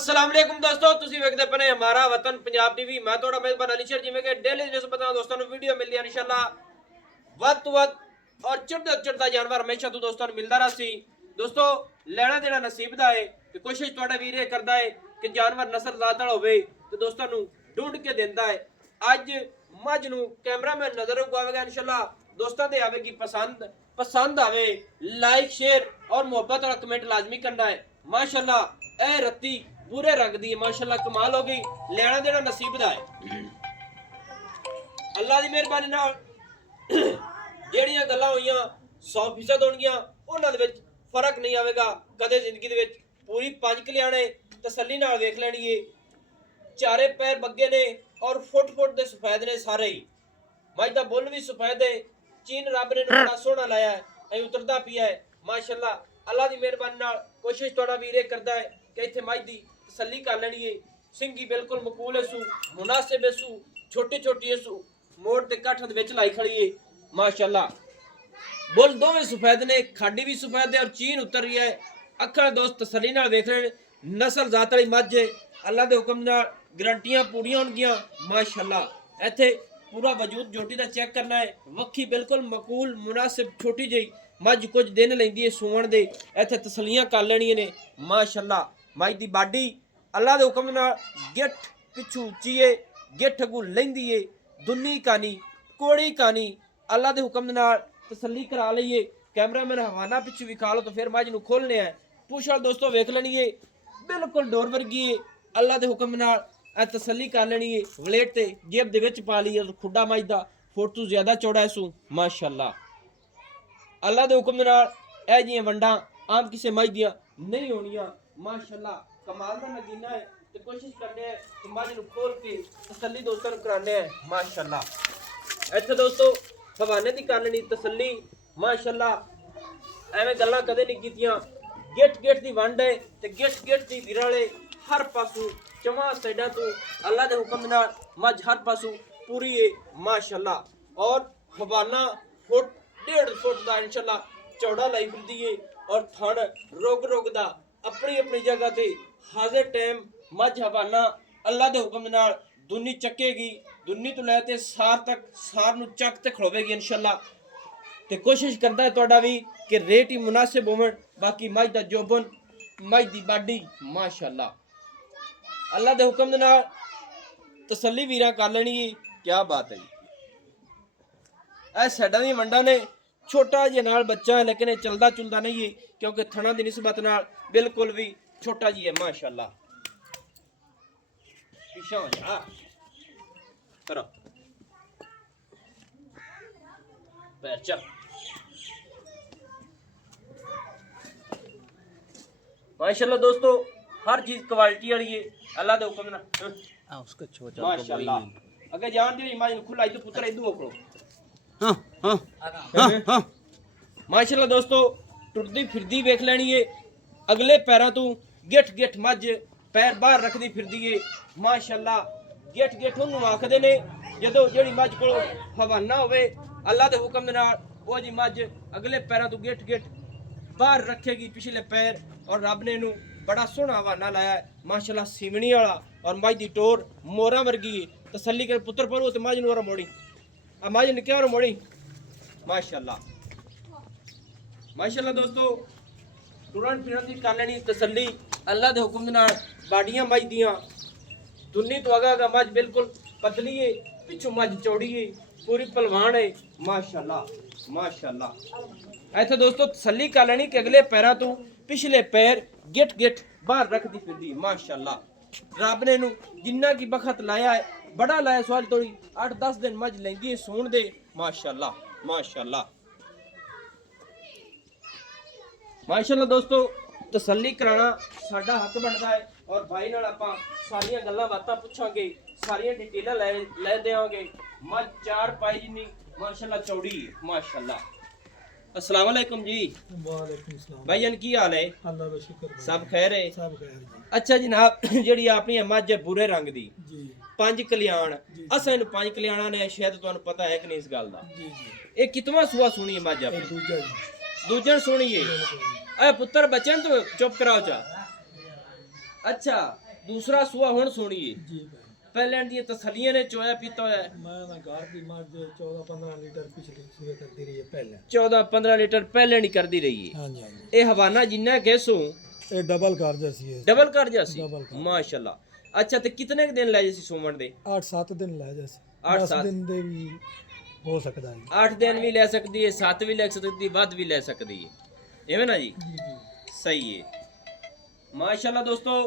अस्सलाम वालेकुम दोस्तों, ਤੁਸੀਂ ਵੇਖਦੇ ਪਏ ਹਮਾਰਾ ਵਤਨ ਪੰਜਾਬ ਟੀਵੀ। ਮੈਂ ਤੁਹਾਡਾ ਮੇਜ਼ਬਾਨ ਅਲੀ ਸ਼ੇਰ। ਜਿਵੇਂ ਕਿ ਡੇਲੀ ਨਿਊਜ਼ ਬਤਾਉਂ ਦੋਸਤਾਂ ਨੂੰ ਵੀਡੀਓ ਮਿਲਦੀ ਹੈ ਇਨਸ਼ਾਅੱਲਾ ਵੱਧ ਤੋਂ ਵੱਧ ਔਰ ਚੜਦਾ ਜਾਨਵਰ ਹਮੇਸ਼ਾ ਤੋਂ ਦੋਸਤਾਂ ਨੂੰ ਮਿਲਦਾ ਰਹੀ। ਦੋਸਤੋ ਲੈਣਾ ਦੇਣਾ ਨਸੀਬ ਦਾ ਹੈ ਤੇ ਕੋਸ਼ਿਸ਼ ਤੁਹਾਡਾ ਵੀਰ ਇਹ ਕਰਦਾ ਹੈ ਕਿ ਜਾਨਵਰ ਨਸਲਜ਼ਾਦ ਵਾਲਾ ਹੋਵੇ ਤੇ ਦੋਸਤਾਂ ਨੂੰ ਢੂੰਡ ਕੇ ਦਿੰਦਾ ਹੈ। ਅੱਜ ਮੱਝ ਨੂੰ ਕੈਮਰਾਮੈਨ ਨਜ਼ਰ ਆਵੇਗਾ ਇਨਸ਼ਾਅੱਲਾ दोस्तों दे आवेगी पसंद आवे लाइक शेयर और मोहब्बत वाला कमेंट लाजमी करना है। माशाल्लाह ए रत्ती पूरे रंग दी माशाल्लाह कमाल हो गई। लेना देना नसीब दा है अल्लाह दी मेहरबानी नाल जेड़ियां गल्लां होईयां 100% होणगियां उन्हां दे विच फर्क नहीं आवेगा कदे जिंदगी दे विच। पूरी 5 कल्याणे तसल्ली नाल वेख लैणी है। चारे पैर बग्गे ने और फुट दे सफेद ने सारे ही। मज दा बुल भी सफेद है। चीन रब ने बड़ा सोहना लाया है ऐ उतरदा पिया है माशाल्लाह। अल्लाह दी मेहरबानी नाल कोशिश तोड़ा वीर ये करदा है कि इत्थे मज दी तसल्ली कर लेनी है। सिंगी बिल्कुल मकूल है सू मुनासिब है सू छोटी है सू मोड़ ते कठ दे विच लाई खड़ी है माशाल्लाह। बुल दोवें सफेद ने खाडी भी सफेद है और चीन उतर रही है। अखां दोस्त तसल्ली नाल वेख रहे नस्ल जात वाली मज है। अल्लाह दे हुक्म नाल गारंटियां पूरीआं होणगियां माशाल्लाह। इत्थे पूरा वजूद जोटी का चेक करना है। वक्खी बिल्कुल मकूल मुनासिब छोटी जी मज कुछ दिन लेंदी है सूवण दे। इत्थे तसलियां कर लेनियां ने माशाल्लाह। मज दी बाडी अल्लाह दे हुक्म नाल गिठ पिछू उच्ची है गिठ अगू लैंदी है दुन्नी कानी कोड़ी कानी अल्लाह दे हुक्म नाल तसल्ली करा लईए। कैमरामैन हवाना पिछू विखा लो तो फिर मज नूं खोलने है। पूछल दोस्तों वेख लेनी है बिल्कुल डोर वर्गी है। अल्लाह दे हुक्म नाल तसल्ली कर लेनी है। वलेट ते जेब दे विच पा ली है। खुड्डा मज दा फुट तो ज्यादा चौड़ा है सू माशाल्लाह। अल्लाह दे हुक्म नाल ए जियां वंडा आम किसे मज दियां नहीं होनियां माशाल्लाह। कमाल दा नगीना है ते कोशिश करने हैं कि मज नूं खोल के तसल्ली दोस्तों नूं कराने हैं माशाल्लाह। इत्थे दोस्तों हवाने दी कर लेनी तसल्ली माशाल्लाह। एवें गल्लां कदे नहीं कीतियां। गिट दी वंड है ते गिट दी विराले हर पासों चवा साइडा तो अल्लाह के हुक्म नाल मज हर पासों पूरी है माशाल्लाह। और हवाना फुट 1.5 फुट का इंशाल्लाह चौड़ा लाई फिरदी है और थड़ रोग दा अपनी जगह ते हाजिर टाइम मज हवाना अल्लाह के हुक्म नाल दुन्नी चकेगी। दुन्नी तो लैते सार तक सार नूं चक ते खड़ोवेगी इंशाल्लाह। ते कोशिश करता है तुहाडा भी कि रेट ही मुनासिब होवन। बाकी मज दा जोबन मज दी बाडी माशाल्लाह अल्लाह दे हुक्म नाल तसल्ली वीरां कर लेनी है। क्या बात है ऐ साइडां दी वंडां ने छोटा जिहा नाल बच्चा है लेकिन चलदा चुलदा नहीं है क्योंकि थणा दी निस्बत नाल बिल्कुल भी छोटा जी है माशाल्लाह। पीछे हो जा करो पैर चल माशाल्लाह। दोस्तों हर चीज क्वालिटी वाली है अल्लाह दे हुक्म नाल उसका छोटा माशाल्लाह। अगर जान दी मां खुला इधर पुत्र इधर ओकड़ो हां माशाल्लाह। दोस्तों टुरदी फिरदी वेख लेनी है। अगले पैरों तू गिठ मज पैर बाहर रखदी फिरदी है माशाल्लाह। गिठ ओनू आखदे ने जदों जेड़ी मज कोल हवाना होवे अल्लाह दे हुक्म नाल ओ जी मज अगले पैरों तू गिठ बाहर रखेगी पिछले पैर। और रब ने इनू बड़ा सोहना हवाना लाया है माशाल्लाह सीवनी वाला। और मज दी टोर मोरा वर्गी है। तसल्ली कर पुत्र पर ते मज नूं मोड़ी आ मज निक्के और मोड़ी माशाल्लाह माशाल्लाह। दोस्तों टुरन फिरन दी कर लेनी तसल्ली अल्लाह दे हुक्म नाल। बाडियां मज दियां दुन्नी तो अगा मज बिल्कुल पतली है पिछू मज चौड़ी है पूरी पहलवान है माशाल्लाह। ऐसे दोस्तों तसल्ली कर लेनी कि अगले पैरों तो पिछले पैर गिठ बाहर रखदी फिरदी माशाल्लाह। रब ने नू जिन्ना की बखत लाया है बड़ा लाया सवाल थोड़ी 8-10 दिन मज लेंदी है सूण दे माशाल्लाह। दोस्तों तसल्ली कराना साडा हक बनता है और भाई नाल आपां सारियां गल्लां बातां पुछांगे सारियां डिटेलां ले देवांगे। मज 4 पाई जिन्नी माशाल्लाह चौड़ी है माशाल्लाह। अस्सलाम वालेकुम जी। वालेकुम सलाम भाईजान की हाल है? अल्लाह का शुक्र सब खैर है? सब खैर जी। अच्छा जनाब जेड़ी अपनी मझ है बुरे रंग दी जी 5 कल्याण जी। असां इन 5 कल्याणा ने शायद तुहानू पता है कि नहीं इस गल दा। जी जी ये कितवा सुआ सुनी है मझ ये अपनी? दूजा जी दूजन सुनी है। बिल्कुल। ए पुत्र बचन तो चुप कराओ चा। अच्छा ਦੂਸਰਾ ਸੂਆ ਹੁਣ ਸੁਣੀਏ जी भाई ਪਹਿਲਾਂ ਦੀਆਂ ਤਸੱਲੀਆਂ ਨੇ ਚੋਇਆ ਪੀਤਾ ਹੋਇਆ ਹੈ। मैं ना घर की मझ 14-15 लीटर पिछली सुबह करती रही है पहले 14-15 ਲੀਟਰ ਪਹਿਲਾਂ ਨਹੀਂ ਕਰਦੀ ਰਹੀ ਹੈ। हाँ जी हाँ जी ਇਹ ਹਵਾਨਾ ਜਿੰਨਾ ਗੈਸੋ ये डबल कार जैसी है ਡਬਲ ਕਰ ਜਾਸੀ ਡਬਲ ਕਰ। ਮਾਸ਼ਾਅੱਲਾ। ਅੱਛਾ ਤੇ ਕਿਤਨੇ ਕੁ ਦਿਨ ਲੈ ਜਾਸੀ ਸੋਮਣ ਦੇ 8-7 दिन लै जैसे 8-7 10 दिन दे भी हो सकता है 8 ਦਿਨ ਵੀ ਲੈ ਸਕਦੀ ਹੈ 7 ਵੀ ਲੈ ਸਕਦੀ ਹੈ ਵੱਧ ਵੀ ਲੈ ਸਕਦੀ ਹੈ ਐਵੇਂ ਨਾ ਜੀ जी जी ਸਹੀ ਹੈ ਮਾਸ਼ਾਅੱਲਾ ਦੋਸਤੋ।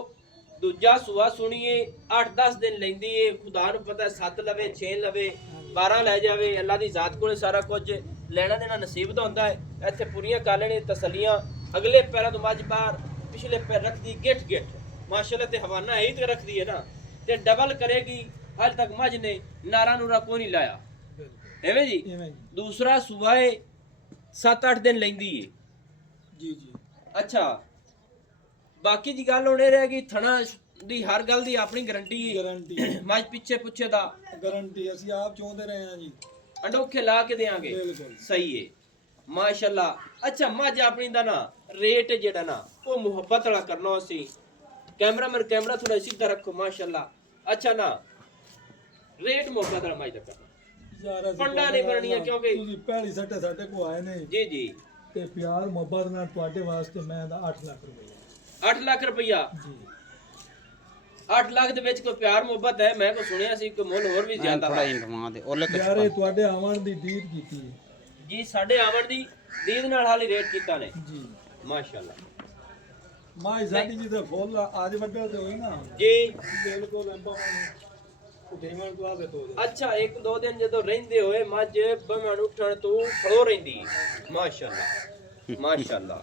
ਦੂਜਾ ਸੂਆ ਸੁਣੀਏ 8-10 ਦਿਨ ਲੈਂਦੀ ਏ ਖੁਦਾ ਨੂੰ ਪਤਾ 7 ਲਵੇ 6 ਲਵੇ 12 ਲੈ ਜਾਵੇ ਅੱਲਾ ਦੀ ਜ਼ਾਤ ਕੋਲੇ ਸਾਰਾ ਕੁਝ ਲੈਣਾ ਦੇਣਾ ਨਸੀਬ ਦਾ ਹੁੰਦਾ ਹੈ। ਇੱਥੇ ਪੂਰੀਆਂ ਕਰ ਲੈਣੀ ਤਸੱਲੀਆਂ ਅਗਲੇ ਪੈਰਾਂ ਤੋਂ ਮੱਝ ਬਾਹਰ ਪਿਛਲੇ ਪੈਰ ਰੱਖਦੀ ਗਿੱਠ ਗਿੱਠ ਮਾਸ਼ਾਅੱਲਾ ਤੇ ਹਵਾਨਾ ਹੀ ਤੇ ਰੱਖਦੀ ਹੈ ਨਾ ਤੇ ਡਬਲ ਕਰੇਗੀ ਹਾਲ ਤੱਕ ਮੱਝ ਨੇ ਨਾਰਾ ਨੂਰਾ ਕੋਈ ਨਹੀਂ ਲਾਇਆ बिल्कुल ਐਵੇਂ ਜੀ। इवें जी ਦੂਸਰਾ ਸੂਆ ਏ 7-8 ਦਿਨ ਲੈਂਦੀ ਏ। जी जी ਅੱਛਾ ਬਾਕੀ ਦੀ ਗੱਲ ਹੋਣੇ ਰਹਿ ਗਈ ਥਣਾ ਦੀ ਹਰ ਗੱਲ ਦੀ ਆਪਣੀ ਗਾਰੰਟੀ ਹੈ गारंटी ਮੱਝ ਪਿੱਛੇ ਪੁੱਛੇ ਦਾ गारंटी ਅਸੀਂ ਆਪ ਚਾਹੁੰਦੇ ਰਹੇ ਹਾਂ ਜੀ ਅੰਡੋਖੇ ਲਾ ਕੇ ਦੇਾਂਗੇ ਬਿਲਕੁਲ ਸਹੀ ਹੈ ਮਾਸ਼ਾਅੱਲਾ। ਅੱਛਾ ਮੱਝ ਆਪਣੀ ਦਾ ਨਾ ਰੇਟ ਜਿਹੜਾ ਨਾ ਉਹ ਮੁਹੱਬਤ ਵਾਲਾ ਕਰਨਾ ਸੀ। ਕੈਮਰਾਮੈਨ ਕੈਮਰਾ ਥੋੜਾ ਸਿੱਧਾ ਰੱਖੋ ਮਾਸ਼ਾਅੱਲਾ। ਅੱਛਾ ਨਾ ਰੇਟ ਮੁਹੱਬਤ ਵਾਲਾ ਮੱਝ ਦਾ ਕਰਨਾ ਯਾਰ ਅਸੀਂ ਪੰਡਾ ਨਹੀਂ ਬਣਨੀਆਂ ਕਿਉਂਕਿ ਤੁਸੀਂ ਪਹਿਲੀ ਸੱਟੇ ਸਾਡੇ ਕੋ ਆਏ ਨੇ ਜੀ ਜੀ ਤੇ ਪਿਆਰ ਮੁਹੱਬਤ ਨਾਲ ਤੁਹਾਡੇ ਵਾਸਤੇ ਮੈਂ ਦਾ 8 ਲੱਖ ਰੁਪਏ 8 ਲੱਖ ਰੁਪਈਆ ਜੀ 8 ਲੱਖ ਦੇ ਵਿੱਚ ਕੋਈ ਪਿਆਰ ਮੁਹੱਬਤ ਹੈ ਮੈਂ ਕੋ ਸੁਣਿਆ ਸੀ ਕਿ ਮੁੱਲ ਹੋਰ ਵੀ ਜ਼ਿਆਦਾ ਥੋੜਾ ਹੈ। ਜਿਹਾ ਘੁਮਾ ਦੇ ਉਹਲੇ ਯਾਰ ਇਹ ਤੁਹਾਡੇ ਆਵਣ ਦੀ ਦੀਦ ਕੀਤੀ ਹੈ। ਜੀ ਸਾਡੇ ਆਵਣ ਦੀ ਦੀਦ ਨਾਲ ਹਾਲੀ ਰੇਟ ਕੀਤਾ ਨੇ ਜੀ ਮਾਸ਼ਾਅੱਲਾ ਮਾਈ ਸਾਡੀ ਜੀ ਦਾ ਫੁੱਲ ਅੱਜ ਵੱਡੇ ਤੇ ਹੋਈ ਨਾ ਜੀ। ਬਿਲਕੁਲ ਅੰਬਾ ਨੂੰ ਉਠੇਵਣ ਤੋਂ ਆਵੇ ਤੋ ਅੱਛਾ 1-2 ਦਿਨ ਜਦੋਂ ਰਹਿੰਦੇ ਹੋਏ ਮੱਝ ਬਮਣ ਉੱਠਣ ਤੋਂ ਖੜੋ ਰਹਿੰਦੀ ਹੈ। ਮਾਸ਼ਾਅੱਲਾ ਮਾਸ਼ਾਅੱਲਾ।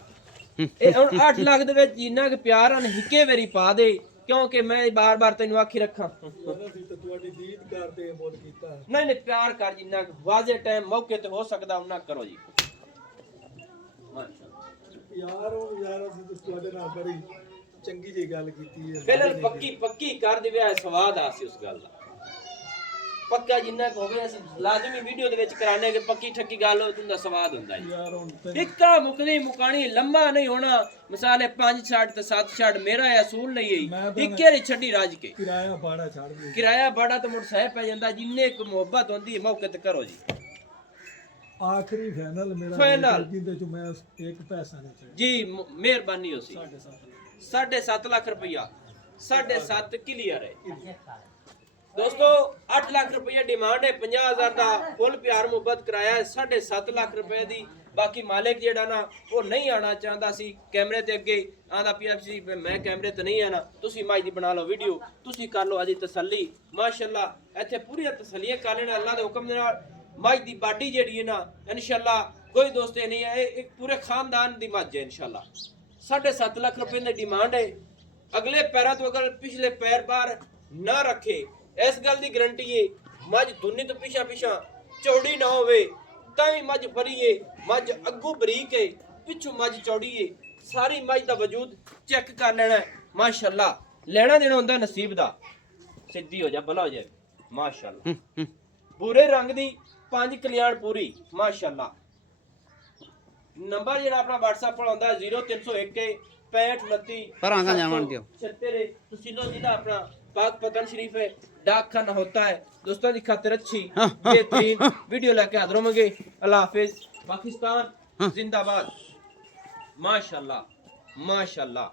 ਇਹ ਹੁਣ 8 ਲੱਖ ਦੇ ਵਿੱਚ ਜਿੰਨਾ ਕਿ ਪਿਆਰ ਹਨ ਹਿੱਕੇ ਵੇਰੀ ਪਾ ਦੇ ਕਿਉਂਕਿ ਮੈਂ ਬਾਰ-ਬਾਰ ਤੈਨੂੰ ਆਖੀ ਰੱਖਾਂ ਅਸੀਂ ਤਾਂ ਤੁਹਾਡੀ ਦੀਦ ਕਰਦੇ ਮੁੱਲ ਕੀਤਾ ਨਹੀਂ ਨਹੀਂ ਪਿਆਰ ਕਰ ਜਿੰਨਾ ਵਾਜੇ ਟਾਈਮ ਮੌਕੇ ਤੇ ਹੋ ਸਕਦਾ ਉਹਨਾਂ ਕਰੋ ਜੀ ਮਾਸ਼ਾਅੱਲਾ। ਯਾਰ ਉਹ ਯਾਰ ਅਸੀਂ ਤਾਂ ਤੁਹਾਡੇ ਨਾਲ ਬੜੀ ਚੰਗੀ ਜਿਹੀ ਗੱਲ ਕੀਤੀ ਹੈ ਪਹਿਲਾਂ ਪੱਕੀ ਕਰ ਦੇਵੇ ਸਵਾਦ ਆ ਸੀ ਉਸ ਗੱਲ ਦਾ ਪੱਕਾ ਜਿੰਨਾ ਕੁ ਹੋਵੇ ਅਸੀਂ ਲਾਜ਼ਮੀ ਵੀਡੀਓ ਦੇ ਵਿੱਚ ਕਰਾਣੇ ਕਿ ਪੱਕੀ ਠੱਕੀ ਗੱਲ ਹੋ ਤੁੰਦਾ ਸਵਾਦ ਹੁੰਦਾ ਹੈ। ਯਾਰ ਹੁਣ ਤੇ ਇੱਕਾ ਮੁਕਦੀ ਮੁਕਾਣੀ ਲੰਮਾ ਨਹੀਂ ਹੋਣਾ ਮਿਸਾਲੇ 5 ਛੱਡ ਤੇ 7 ਛੱਡ ਮੇਰਾ ਇਹ ਅਸੂਲ ਨਹੀਂ ਮੈਂ ਹੈ ਤਾਂ ਇੱਕੇ ਨਹੀਂ ਛੱਡੀ ਰਾਜ ਕੇ ਕਿਰਾਇਆ ਬਾੜਾ ਛੱਡ ਦੇ ਕਿਰਾਇਆ ਬਾੜਾ ਤੇ ਮੁੜ ਸਹਿ ਪੈ ਜਾਂਦਾ ਜਿੰਨੇ ਕੁ ਮੁਹੱਬਤ ਹੁੰਦੀ ਹੈ ਮੌਕੇ ਤੇ ਕਰੋ ਜੀ ਆਖਰੀ ਫਾਈਨਲ ਮੇਰਾ Final। ਜਿੰਦੇ ਚ ਮੈਂ ਇੱਕ ਪੈਸਾ ਨਹੀਂ ਚਾਹੀਦਾ ਜੀ ਮਿਹਰਬਾਨੀ ਹੋ ਸੀ 7.5 7.5 ਲੱਖ ਰੁਪਇਆ 7.5 ਕਲੀਅਰ ਹੈ ਦੋਸਤੋ 8 ਲੱਖ ਰੁਪਇਆ ਡਿਮਾਂਡ ਹੈ 50,000 ਦਾ ਫੁੱਲ ਪਿਆਰ ਮੁਹੱਬਤ ਕਰਾਇਆ ਹੈ 7.5 ਲੱਖ ਰੁਪਏ ਦੀ ਬਾਕੀ ਮਾਲਕ ਜਿਹੜਾ ਨਾ ਉਹ ਨਹੀਂ ਆਣਾ ਚਾਹੁੰਦਾ ਸੀ ਕੈਮਰੇ ਤੇ ਅੱਗੇ ਆਂਦਾ ਪੀਐਫਸੀ ਮੈਂ ਕੈਮਰੇ ਤੇ ਨਹੀਂ ਆਣਾ ਤੁਸੀਂ ਮਾਈ ਦੀ ਬਣਾ ਲਓ ਵੀਡੀਓ ਤੁਸੀਂ ਕਰ ਲਓ ਅਜੀ ਤਸੱਲੀ ਮਾਸ਼ਾਅੱਲਾ ਇੱਥੇ ਪੂਰੀਆਂ ਤਸੱਲੀਆਂ ਕਰ ਲੈਣਾ ਅੱਲਾ ਦੇ ਹੁਕਮ ਦੇ ਨਾਲ ਮਾਈ ਦੀ ਬਾਡੀ ਜਿਹੜੀ ਹੈ ਨਾ ਇਨਸ਼ਾਅੱਲਾ ਕੋਈ ਦੋਸਤੇ ਨਹੀਂ ਹੈ ਇਹ ਇੱਕ ਪੂਰੇ ਖਾਨਦਾਨ ਦੀ ਮੱਝ ਹੈ ਇਨਸ਼ਾਅੱਲਾ 7.5 ਲੱਖ ਰੁਪਏ ਦੀ ਡਿਮਾਂਡ ਹੈ ਅਗਲੇ ਪੈਰਾਂ ਤੋਂ ਅਗਰ ਪਿਛਲੇ ਪੈਰ ਬਾਹਰ ਨਾ ਰੱਖੇ ਇਸ ਗੱਲ ਦੀ ਗਾਰੰਟੀ ਹੈ ਮੱਝ ਦੁਨੀ ਤੋਂ ਪਿਛਾ ਚੌੜੀ ਨਾ ਹੋਵੇ ਤਾਂ ਵੀ ਮੱਝ ਬਰੀਏ ਮੱਝ ਅੱਗੂ ਬਰੀਕ ਹੈ ਪਿੱਛੋਂ ਮੱਝ ਚੌੜੀ ਹੈ ਸਾਰੀ ਮੱਝ ਦਾ ਵਜੂਦ ਚੈੱਕ ਕਰ ਲੈਣਾ ਹੈ। ਮਾਸ਼ਾਅੱਲਾ ਲੈਣਾ ਦੇਣਾ ਹੁੰਦਾ ਨਸੀਬ ਦਾ ਸਿੱਧੀ ਹੋ ਜਾ ਭਲਾ ਹੋ ਜਾਏ ਮਾਸ਼ਾਅੱਲਾ ਪੂਰੇ ਰੰਗ ਦੀ 5 ਕਲਿਆਣ ਪੂਰੀ ਮਾਸ਼ਾਅੱਲਾ। ਨੰਬਰ ਜਿਹੜਾ ਆਪਣਾ WhatsApp ਪਰ ਆਉਂਦਾ 0301 6529 पर आगा जावन दियो 76 तहसीलों जिला अपना पाक पतन शरीफ है डाक खाना होता है दोस्तों की खातिर अच्छी बेहतरीन वीडियो लेके हाजिर होंगे। अल्लाह हाफिज पाकिस्तान जिंदाबाद माशाल्लाह माशाल्लाह।